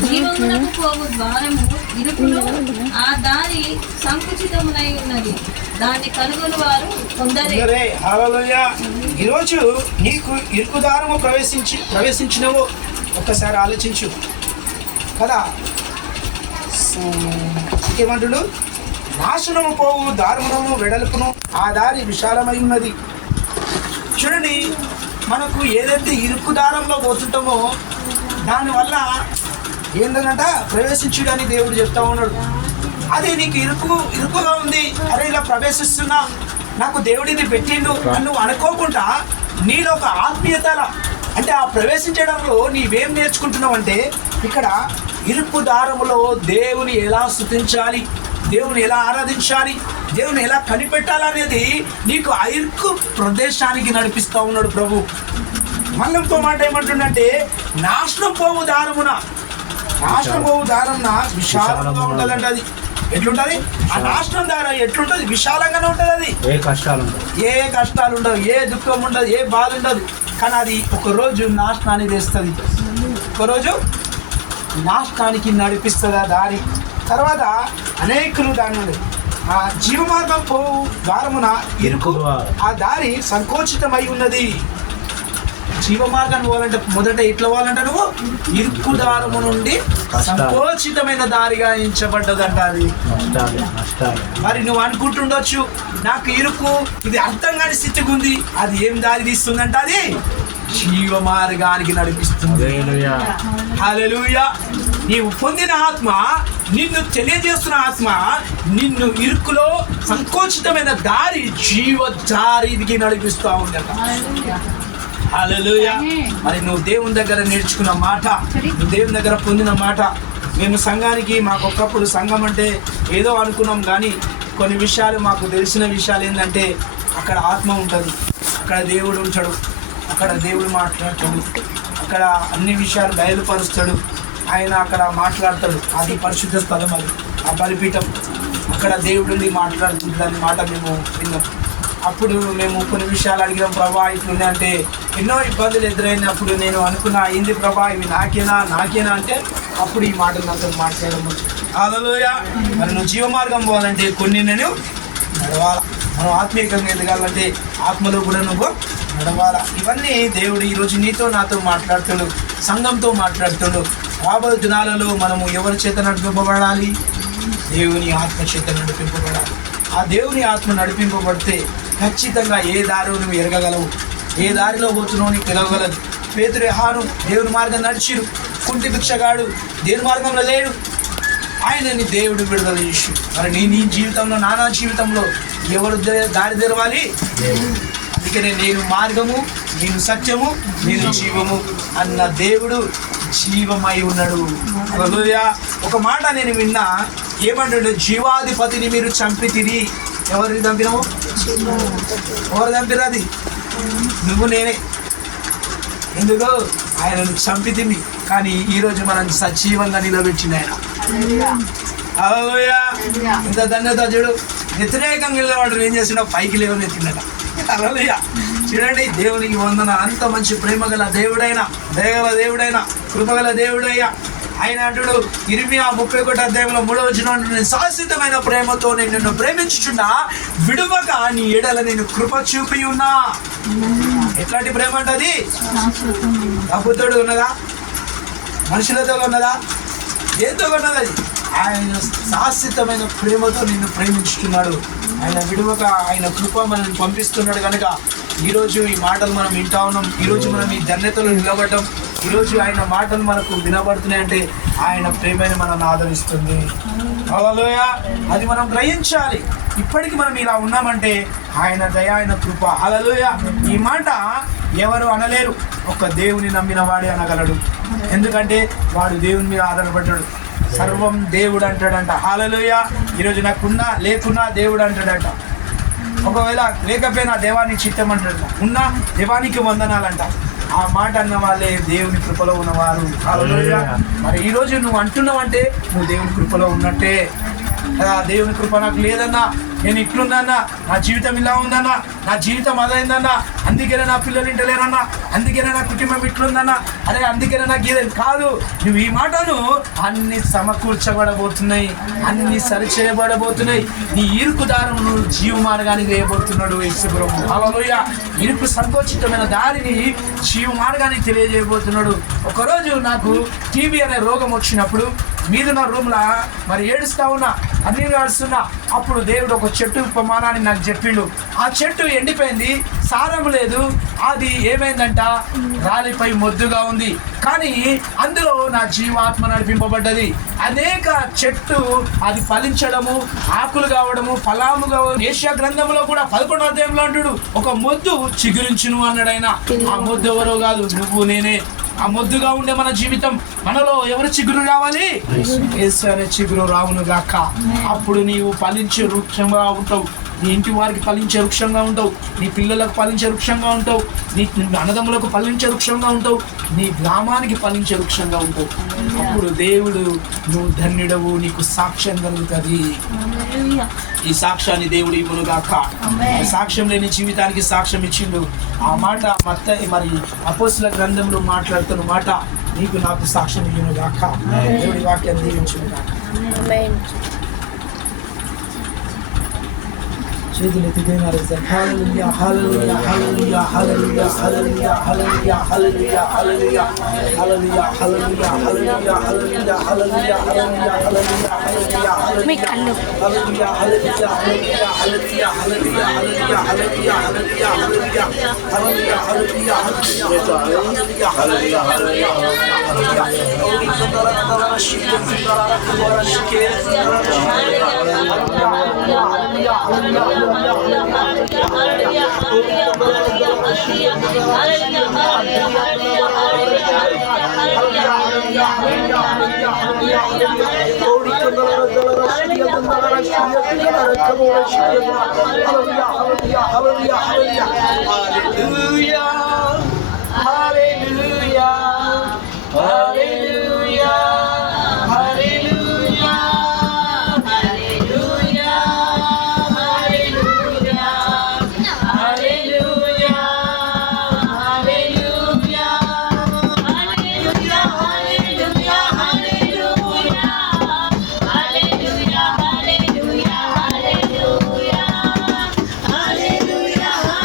జీవమునకు పోవు ద్వారము ఇరుకును ఆ దారి సంకుచితమునై ఉన్నది, దాన్ని కనుగొని వారు కొందరే. హల్లెలూయా. ఈరోజు నీకు ఇరుకు ద్వారము ప్రవేశించినవో ఒక్కసారి ఆలోచించు కదా. ఇంకేమంటుడు? నాశనము పోవు దారుణము వెడల్పును ఆ దారి విశాలమై ఉన్నది. చూడండి, మనకు ఏదైతే ఇరుకు దారంలో పోతుంటామో దానివల్ల ఏంటంట ప్రవేశించుడని దేవుడు చెప్తా ఉన్నాడు. అది నీకు ఇరుకుగా ఉంది, అరే ఇలా ప్రవేశిస్తున్నా, నాకు దేవుడు ఇది పెట్టిండు అని నువ్వు అనుకోకుండా నీలో ఒక ఆత్మీయత, అంటే ఆ ప్రవేశించడంలో నీవేం నేర్చుకుంటున్నావు అంటే ఇక్కడ ఇరుకు దారములో దేవుని ఎలా స్తుతించాలి, దేవుని ఎలా ఆరాధించాలి, దేవుని ఎలా కనిపెట్టాలనేది నీకు ఆ ఇరుకు ప్రదేశానికి నడిపిస్తూ ఉన్నాడు ప్రభు. మళ్ళీ ఇంకో మాట ఏమంటుండంటే నాశనం పోవు దారమున విశాలంగా ఉంటుందంట. అది ఎట్లుంటది? ఆ నాశనం దారం ఎట్లుంటది? విశాలంగానే ఉంటుంది. అది ఏ కష్టాలు ఉండవు, ఏ దుఃఖం ఉండదు, ఏ బాధ ఉండదు. కానీ అది ఒకరోజు నాశనాన్ని తెస్తుంది, ఒకరోజు నాశనానికి నడిపిస్తుంది ఆ దారి. తర్వాత అనేకులు దాని ఆ జీవమార్గం పోవు ద్వారమున ఇరుకు ఆ దారి సంకోచితమై ఉన్నది. జీవమార్గాన్ని పోవాలంటే మొదట ఎట్లా పోవాలంటే నువ్వు ఇరుకు దారము నుండి సంకోచితమైన దారిగా ఎంచబడ్డదంట. అది మరి నువ్వు అనుకుంటుండొచ్చు నాకు ఇరుకు ఇది అర్థం కాని స్థితికి ఉంది, అది ఏం దారి తీస్తుందంట? అది జీవ మార్గానికి నడిపిస్తుంది. హల్లెలూయా. నీవు పొందిన ఆత్మ, నిన్ను తెలియజేస్తున్న ఆత్మ నిన్ను ఇరుకులో సంకోచితమైన దారి జీవ దారికి నడిపిస్తూ ఉండట. హల్లెలూయా. మరి నువ్వు దేవుని దగ్గర నేర్చుకున్న మాట, నువ్వు దేవుని దగ్గర పొందిన మాట. మేము సంఘానికి మాకు ఒకప్పుడు సంఘం అంటే ఏదో అనుకున్నాం, కానీ కొన్ని విషయాలు మాకు తెలిసిన విషయాలు ఏంటంటే అక్కడ ఆత్మ ఉంటుంది, అక్కడ దేవుడు ఉంటాడు, అక్కడ దేవుడు మాట్లాడతాడు, అక్కడ అన్ని విషయాలు బయలుపరుస్తాడు, ఆయన అక్కడ మాట్లాడతాడు. అది పరిశుద్ధ స్థలం, అది ఆ బలిపీఠం, అక్కడ దేవుడిని మాట్లాడుతుందని మాట మేము విన్నాం. అప్పుడు మేము కొన్ని విషయాలు అడిగినాం, ప్రభా ఇట్లున్నాయి అంటే ఎన్నో ఇబ్బందులు ఎదురైనప్పుడు నేను అనుకున్నా ఏంది ప్రభా ఇవి నాకేనా అంటే అప్పుడు ఈ మాటలు నాతో మాట్లాడము. హల్లెలూయా. మరి నువ్వు జీవమార్గం పోవాలంటే కొన్ని నేను నడవాలా, మనం ఆత్మీయంగా ఎదగాలంటే ఆత్మలో కూడా నువ్వు నడవాలా. ఇవన్నీ దేవుడు ఈరోజు నీతో నాతో మాట్లాడుతాడు. సంఘంతో మాట్లాడుతుండు. రాబోయే దినాలలో మనము ఎవరి చేత నడిపింపబడాలి? దేవుని ఆత్మ చేత నడిపింపబడాలి. ఆ దేవుని ఆత్మ నడిపింపబడితే ఖచ్చితంగా ఏ దారిలో నువ్వు ఎరగగలవు, ఏ దారిలో పోతున్నావు నీకు తెలవగలదు. పేతురు యోహాను దేవుని మార్గం నడిచిరు. కుంటి భిక్షగాడు దేవుని మార్గంలో లేడు, ఆయనని దేవుడు విడుదల చేసి. మరి నీ జీవితంలో, నానా జీవితంలో ఎవరు దారి తెరవాలి? అందుకనే నేను మార్గము, నేను సత్యము, నేను జీవము అన్న దేవుడు జీవమై ఉన్నాడు. హల్లెలూయా. ఒక మాట నేను విన్నా, ఏమంటాడు? జీవాధిపతిని మీరు చంపితిరి. ఎవరిని చంపినావు? ఎవరు చంపిరు? అది నువ్వు, నేనే. ఎందుకు? ఆయనను చంపితిమి, కానీ ఈరోజు మనం సజీవంగా నిలబెట్టింది ఆయన. హల్లెలూయా. ఇంత ధన్యత చూడు. వ్యతిరేకంగా నిలబడు ఏం చేసినా పైకి లేవనెత్తిందట. హల్లెలూయా. చూడండి, దేవునికి వందన. అంత మంచి ప్రేమ గల దేవుడైనా, దయగల దేవుడైనా, కృపగల దేవుడయ్యా ఆయన అంటుడు ఇర్మియా 31 అధ్యాయంలో 3వ వచనం, శాశ్వతమైన ప్రేమతో నేను నిన్ను ప్రేమించుచున్నా, విడువక నీ ఎడల నేను కృప చూపి ఉన్నా. ఎట్లాంటి ప్రేమ అంటది? డబ్బుతోడు ఉన్నదా? మనుషులతో ఉన్నదా? ఏంతో ఉన్నది? అది ఆయన శాశ్వతమైన ప్రేమతో నిన్ను ప్రేమించుతున్నాడు. ఆయన విడువక ఆయన కృప మనల్ని పంపిస్తున్నాడు. కనుక ఈరోజు ఈ మాటలు మనం వింటా ఉన్నాం. ఈరోజు మనం ఈ ధన్యతలు నిలబడటం, ఈరోజు ఆయన మాటలు మనకు వినబడుతున్నాయంటే ఆయన ప్రేమని మనల్ని ఆదరిస్తుంది. హల్లెలూయా. అది మనం గ్రహించాలి. ఇప్పటికి మనం ఇలా ఉన్నామంటే ఆయన దయ, ఆయన కృప. హల్లెలూయా. ఈ మాట ఎవరు అనలేరు, ఒక దేవుని నమ్మిన వాడే అనగలడు. ఎందుకంటే వాడు దేవుని మీద ఆధారపడ్డాడు. సర్వం దేవుడు అంటాడంట. హల్లెలూయా. ఈరోజు నాకున్నా లేకున్నా దేవుడు అంటాడంట. ఒకవేళ లేకపోయినా దేవానికి చిత్తం అంటాడంట. ఉన్నా దేవానికి వందనాలంట. ఆ మాట అన్న వాళ్ళే దేవుని కృపలో ఉన్నవారు. హల్లెలూయా. మరి ఈరోజు నువ్వు అంటున్నావంటే నువ్వు దేవుని కృపలో ఉన్నట్టే. దేవుని కృప నాకు లేదన్నా, నేను ఇట్లుందన్నా, నా జీవితం ఇలా ఉందన్నా, నా జీవితం అదైందన్నా, అందుకనే నా పిల్లలు ఇంటలేరన్నా, అందుకనే నా కుటుంబం ఇట్లుందన్నా, అరే అందుకనే నాకు ఏదైనా కాదు. నువ్వు ఈ మాటను అన్ని సమకూర్చబడబోతున్నాయి, అన్ని సరిచేయబడబోతున్నాయి. నీ ఇరుకు దారం నువ్వు జీవ మార్గానికి వేయబోతున్నాడు యేసుప్రభు. హల్లెలూయా. ఇరుకు సంకోచితమైన దారిని జీవ మార్గానికి తెలియజేయబోతున్నాడు. ఒకరోజు నాకు టీబీ అనే రోగం వచ్చినప్పుడు మీదున్న రూమ్లో మరి ఏడుస్తా ఉన్నా, అన్నీ నడుస్తున్నా. అప్పుడు దేవుడు ఒక చెట్టు ఉపమానాన్ని నాకు చెప్పిండు. ఆ చెట్టు ఎండిపోయింది, సారం లేదు. అది ఏమైందంట, రాలిపై మొద్దుగా ఉంది. కానీ అందులో నా జీవాత్మ నడిపింపబడ్డది. అనేక చెట్టు అది ఫలించడము, ఆకులు కావడము, ఫలాము కావడం. ఏషియా గ్రంథంలో కూడా 11వ అధ్యాయంలో అంటాడు, ఒక మొద్దు చిగురించును అన్నాడు ఆయన. ఆ మొద్దు ఎవరో కాదు, నువ్వు నేనే. ఆ మొద్దుగా ఉండే మన జీవితం, మనలో ఎవరు చిగురు రావాలి? యేసు అనే చిగురు రావును గాక. అప్పుడు నీవు ఫలించే వృక్షంగా ఉంటావు, నీ ఇంటి వారికి ఫలించే వృక్షంగా ఉంటావు, నీ పిల్లలకు ఫలించే వృక్షంగా ఉంటావు, నీ అన్నదమ్ములకు ఫలించే వృక్షంగా ఉంటావు, నీ గ్రామానికి ఫలించే వృక్షంగా ఉంటావు. అప్పుడు దేవుడు నువ్వు ధన్యుడవు, నీకు సాక్ష్యం కలుగుతుంది. ఈ సాక్ష్యాన్ని దేవుడు ఇవ్వను గాక. సాక్ష్యం లేని జీవితానికి సాక్ష్యం ఇచ్చిండు. ఆ మాట మత్తయి మరి అపోస్తలుల గ్రంథంలో మాట్లాడుతున్న మాట నీకు నాకు సాక్ష్యం ఇవ్వను గాక. దేవుడి వాక్యాన్ని దీవించును గాక. చేతులు ఎత్తిపోయినారు. హల్లెలూయా, హల్లెలూయా, హల్లెలూయా, హల్లెలూయా, హల్లెలూయా, హల్లెలూయా, హల్లెలూయా, హల్లెలూయా, హల్లెలూయా, హల్లెలూయా, హల్లెలూయా, హల్లెలూయా, హల్లెలూయా, హల్లెలూయా, హల్లెలూయా, హల్లెలూయా, మీ కళ్ళు హల్లెలూయా, హల్లెలూయా, హల్లెలూయా, హల్లెలూయా, హల్లెలూయా, హల్లెలూయా, హల్లెలూయా, హల్లెలూయా, హల్లెలూయా, హల్లెలూయా, హల్లెలూయా, హల్లెలూయా, హల్లెలూయా, హల్లెలూయా, Hallelujah.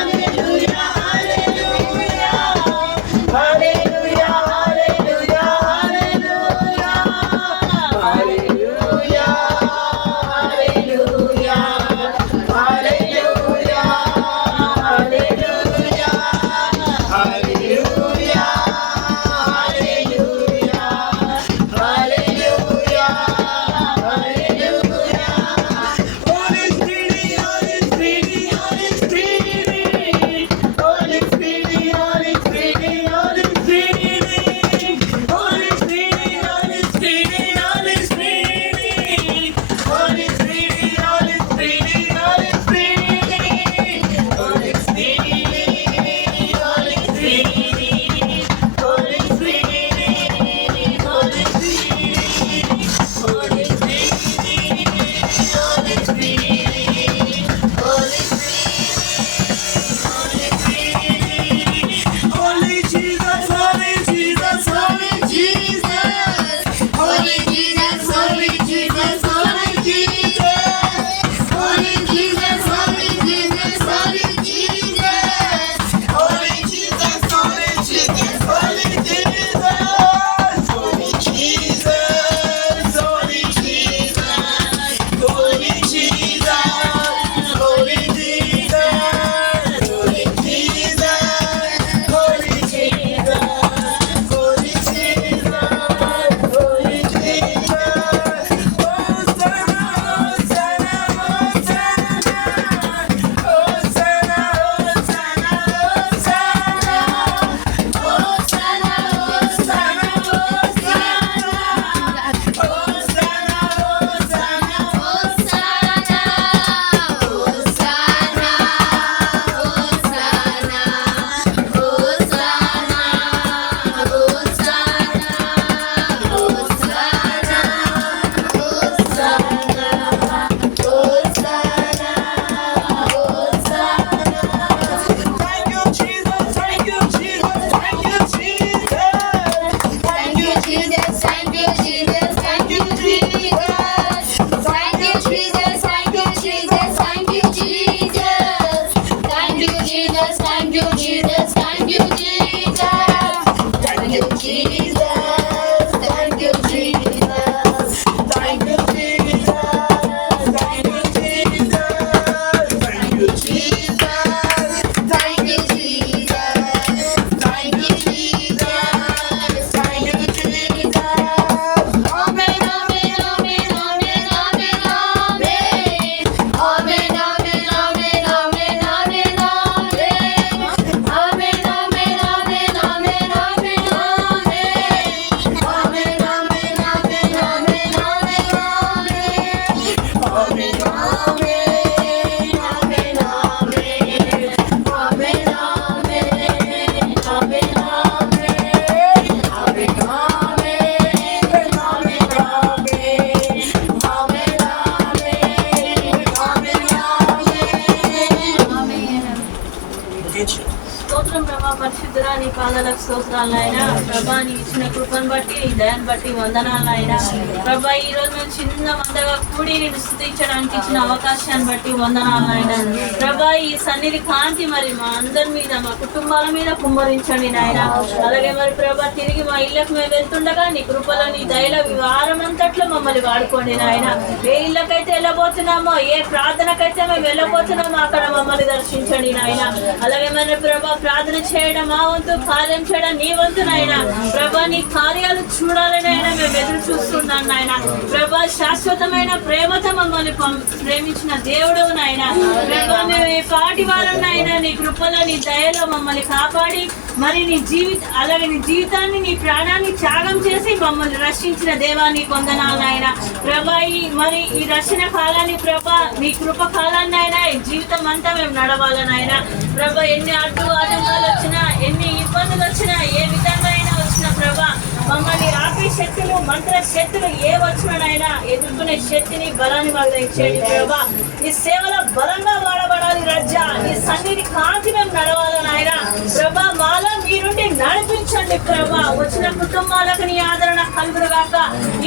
స్తోత్రం ప్రభా, పరిశుద్ధురా, నీ పాదాలకు స్తోత్రాలు నాయన. ప్రభా, నీ ఇచ్చిన కృపను బట్టి, నీ దయను బట్టి వందనాలు నాయన. ప్రభా, ఈ రోజు మేము చిన్న మందగా కూడి నేను స్తుతించడానికి ఇచ్చిన అవకాశాన్ని బట్టి వందనాలు నాయన. ప్రభా, ఈ సన్నిధి కాంతి మరి మా అందరి మీద, మా కుటుంబాల మీద కుమ్మరించండి నాయన. అలాగే మరి ప్రభా, తిరిగి మా ఇళ్ళకు మేము వెళ్తుండగా నీ కృపలో, నీ దయలో వారం అంతట్లో మమ్మల్ని వాడుకోండి నాయన. ఏ ఇళ్ళకైతే వెళ్ళబోతున్నామో, ఏ ప్రార్థనకైతే మేము వెళ్ళబోతున్నామో అక్కడ మమ్మల్ని దర్శించండి నాయన. అలాగే మరి ప్రభా, ప్రార్థన చేయడం మా వంతు, కార్యం చేయడం నీ వంతు నాయన. ప్రభా, నీ కార్యాలు చూడాలని అయినా మేము ఎదురు చూస్తున్నాం నాయన. ప్రభా, శాశ్వతమైన ప్రేమతో మమ్మల్ని ప్రేమించిన దేవుడు నాయన. ప్రభా, మేము ఏ పాటి వారం నాయన, నీ కృపలో, నీ దయలో మమ్మల్ని కాపాడి మరి నీ అలాగే నీ జీవితాన్ని, నీ ప్రాణాన్ని త్యాగం చేసి మమ్మల్ని రక్షించిన దేవా నీ వందనాలు నాయన. ప్రభా, మరి ఈ రక్షణ కాలాన్ని ప్రభా, నీ కృప కాలాన్ని అయినా ఈ జీవితం అంతా మేము నడవాలనైనా. ప్రభా, ఎన్ని ఆటంకాలు వచ్చినా, ఎన్ని ఇబ్బందులు వచ్చినా, ఏ విధంగా అయినా వచ్చినా ప్రభా, మమ్మల్ని ఆపే శక్తులు, మంత్ర శక్తులు ఏ వచ్చినానైనా ఎదుర్కొనే శక్తిని, బలాన్ని మాకు దయచేయండి ప్రభా. ఈ సేవలో బలంగా వాడబడాలి రజ్జా. ఈ సన్నిధి కాంతి మేము నడవాలని ఆయన ప్రభా, మాలో మీరుండి నడిపించండి ప్రభా. వచ్చిన కుటుంబాలకు నీ ఆదరణ కలుగురుగాక.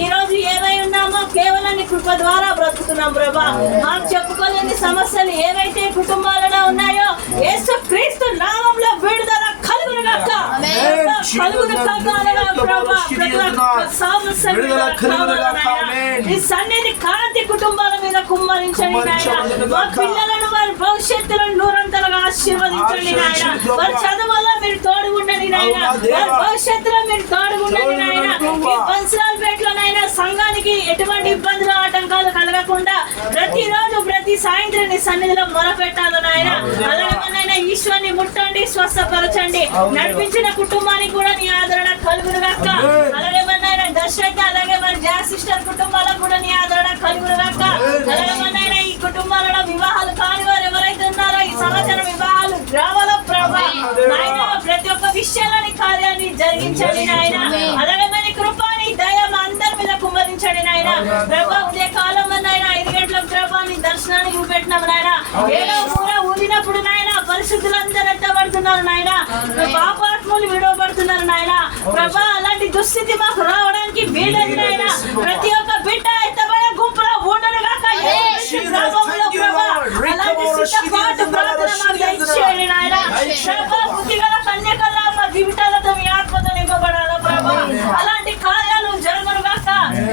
ఈ రోజు ఏవై ఉన్నామో కేవలం నీ కృప ద్వారా బ్రతుకుతున్నాం ప్రభా. మాకు చెప్పుకోలేని సమస్యలు ఏవైతే కుటుంబాలలో ఉన్నాయో యేసు క్రీస్తు నామంలో విడుదల కలుగురుగాక. ఈ సన్నిధి కాంతి కుటుంబాల మీద కుమ్మరించండి నాయన. మా పిల్లలను వారి భవిష్యత్తులను నూరంతలుగా ఆశీర్వదించండి నాయన. వారి చదువుల్లో మీరు తోడుగుండండి నాయన. వారి భవిష్యత్తులో మీరు తోడుగుండండి నాయన. ఈ బన్సరాల్పేటలోనైనా సంఘానికి ఎటువంటి ఇబ్బందులు, ఆటంకాలు కలగకుండా ప్రతిరోజు, ప్రతి సాయంత్రం నీ సన్నిధిలో మొరపెట్టాలి నాయన. అలాగే ఈశ్వరుని ముట్టండి, స్వస్థపరచండి. నడిపించిన కుటుంబానికి కూడా నీ ఆదరణ కలుగురుగాక. అలాగే దర్శక, అలాగే మరి జాస్ సిస్టర్ కుటుంబాలకు కూడా నీ ఆదరణ కలుగురుగాక. అలాగే ఈ కుటుంబాలలో వివాహాలు కాని వారు ఎవరైతే ఉన్నారో ఈ సంవత్సరం వివాహాలు రావాల ప్రభా నాయన. ప్రతి ఒక్క విషయాలని కార్యాన్ని జరిగించండి నాయన. అలాగే మరి కృపాని, దయ మా అందరి మీద కుమ్మరించండి నాయన. ప్రభా, ఉదయ కాలం నాయన 5 గంటలకు ప్రభా నీ దర్శనానికి చూపెట్టినాము నాయన. ఏదో కూడా ఊదినప్పుడు నాయన పరిశుద్ధులందరూ ఎత్తబడుతున్నారు నాయన. పాపాత్ములు విడవబడుతున్నారు నాయన. ప్రభా, అలాంటి దుస్థితి మాకు రావడానికి వీలేదు నాయన. ప్రతి ఒక్క బిడ్డ ఎత్తబడే గుంపులో ఉండను గాక. కన్యకల్లా మా జీవితాలతో మీ ఆత్మతో నింపబడాలా ప్రభా. అలాంటి కార్యాలు జరుగును గాక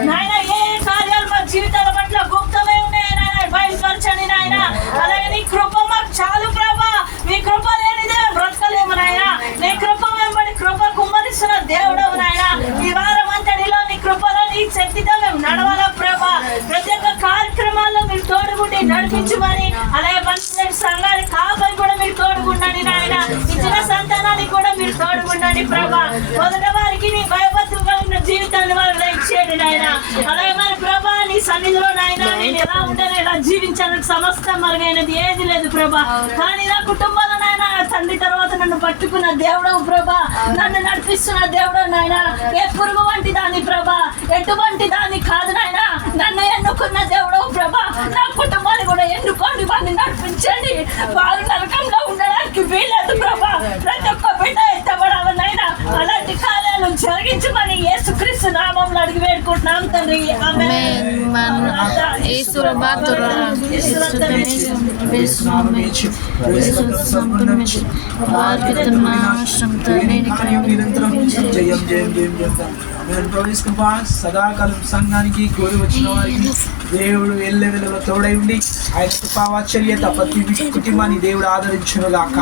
నాయన. ఏ కార్యాలు మా జీవితాల పట్ల గుప్తమై ఉన్నాయి నాయన, బయలుపరచండి నాయన. అలాగే నీ కృప మాకు చాలు ప్రభా. మీ కృప లేనిదే బ్రతకలేము నాయన. నీ కృప వెంబడి కృప కుమ్మరిస్తున్న దేవుడవు నాయన. ఈ వారం అంతటిలో నీ కృపలో, నీ శక్తితో మేము నడవాలా ప్రభా. ప్రతి ఒక్క కార్యక్రమాల్లో మీరు తోడుగుండి నడిపించమని, అలాగే పంచాయతీ సంఘానికి కాపని కూడా మీరు తోడుగుండండి నాయన. ఇచ్చిన సంతానానికి కూడా మీరు తోడుగుండండి ప్రభా. మొదట వారికి నీ భయభక్తులు కలిగిన జీవితాన్ని వారు దయచేయండి నాయన. అలాగే మరి ప్రభా, నీ సన్నిధిలో నాయన నేను ఎలా ఉండాలి, ఎలా జీవించాలని సమస్త మరుగైనది ఏది లేదు ప్రభా. కానీ నా కుటుంబంలో నాయన తండ్రి తర్వాత నన్ను పట్టుకున్న దేవుడవు ప్రభా. నన్ను నడిపిస్తున్న దేవుడు నాయన. ఏ పురుగు వంటి దాన్ని ప్రభా, ఎటువంటి దాన్ని కాదు నాయన. నన్ను ఎన్నుకున్న దేవుడవు ప్రభా. నా కుటుంబాన్ని కూడా ఎన్నుకోండి, వారిని నడిపించండి. వారు నరకంలో ఉండడానికి వీలేదు ప్రభా. ప్రతి ఒక్క బిడ్డ ఎత్తబడాలి నాయన. అలాంటి కార్యాలు జరిగించమని యేసుక్రీస్తు నామంలో అడిగి వేడుకుంటున్నాం తండ్రి. సదాకాలం సంఘానికి కోరి వచ్చిన వారికి దేవుడు ఎల్లవెల్లలో తోడై ఉండి ఆయన కృపావాత్సల్యత ప్రతి కుటుంబాన్ని దేవుడు ఆదరించును గాక.